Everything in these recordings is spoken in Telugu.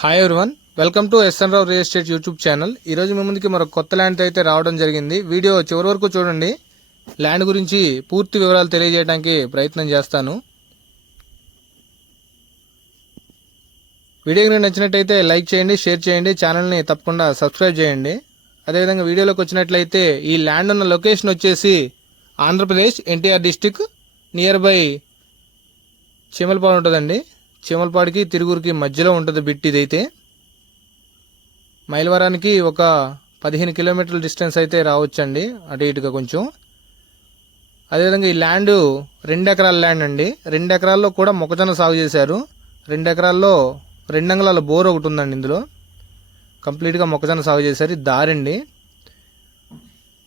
Hi everyone, welcome to SN Rao real estate YouTube channel. ఈరోజు మీ ముందుకి మరొక కొత్త ల్యాండ్ అయితే రావడం జరిగింది. వీడియో చివరి వరకు చూడండి. ల్యాండ్ గురించి పూర్తి వివరాలు తెలియజేయడానికి ప్రయత్నం చేస్తాను. వీడియో కనుక నచ్చినట్టయితే లైక్ చేయండి, షేర్ చేయండి, ఛానల్ని తప్పకుండా సబ్స్క్రైబ్ చేయండి. అదేవిధంగా వీడియోలోకి వచ్చినట్లయితే ఈ ల్యాండ్ ఉన్న లొకేషన్ వచ్చేసి Andhra Pradesh NTR district near by Chimalapadu ఉంటుందండి. చీమలపాడికి తిరుగురికి మధ్యలో ఉంటుంది బిట్. ఇదైతే మైలవరానికి ఒక 15 కిలోమీటర్ల డిస్టెన్స్ అయితే రావచ్చండి, అటు ఇటుగా కొంచెం. అదేవిధంగా ఈ ల్యాండ్ 2 ఎకరాల ల్యాండ్ అండి. 2 ఎకరాల్లో కూడా మొక్కజొన్న సాగు చేశారు. 2 ఎకరాల్లో 2 అంగుళాల బోర్ ఒకటి ఉందండి. ఇందులో కంప్లీట్గా మొక్కజొన్న సాగు చేశారు. ఇది దారండి.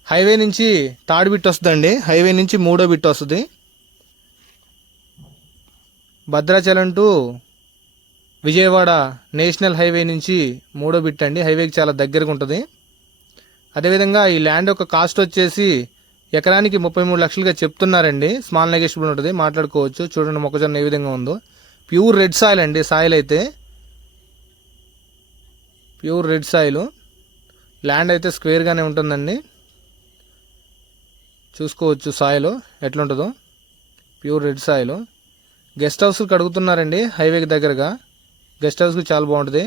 హైవే నుంచి థర్డ్ బిట్ వస్తుందండి. హైవే నుంచి 3వ బిట్ వస్తుంది. Bhadrachalam to Vijayawada national highway నుంచి 3వ బిట్ అండి. హైవేకి చాలా దగ్గరగా ఉంటుంది. అదేవిధంగా ఈ ల్యాండ్ యొక్క కాస్ట్ వచ్చేసి ఎకరానికి 33 లక్షలుగా చెప్తున్నారండి. స్మాల్ నెగోషియబుల్ ఉంటుంది, మాట్లాడుకోవచ్చు. చూడండి మొక్కజొన్న ఏ విధంగా ఉందో. ప్యూర్ రెడ్ సాయిల్ అండి. సాయిల్ అయితే ప్యూర్ రెడ్ సాయిల్. ల్యాండ్ అయితే స్క్వేర్గానే ఉంటుందండి. చూసుకోవచ్చు సాయిల్ ఎట్లుంటుందో. Pure red soil. గెస్ట్ హౌస్కి అడుగుతున్నారండి హైవేకి దగ్గరగా. గెస్ట్ హౌస్కి చాలా బాగుంటుంది.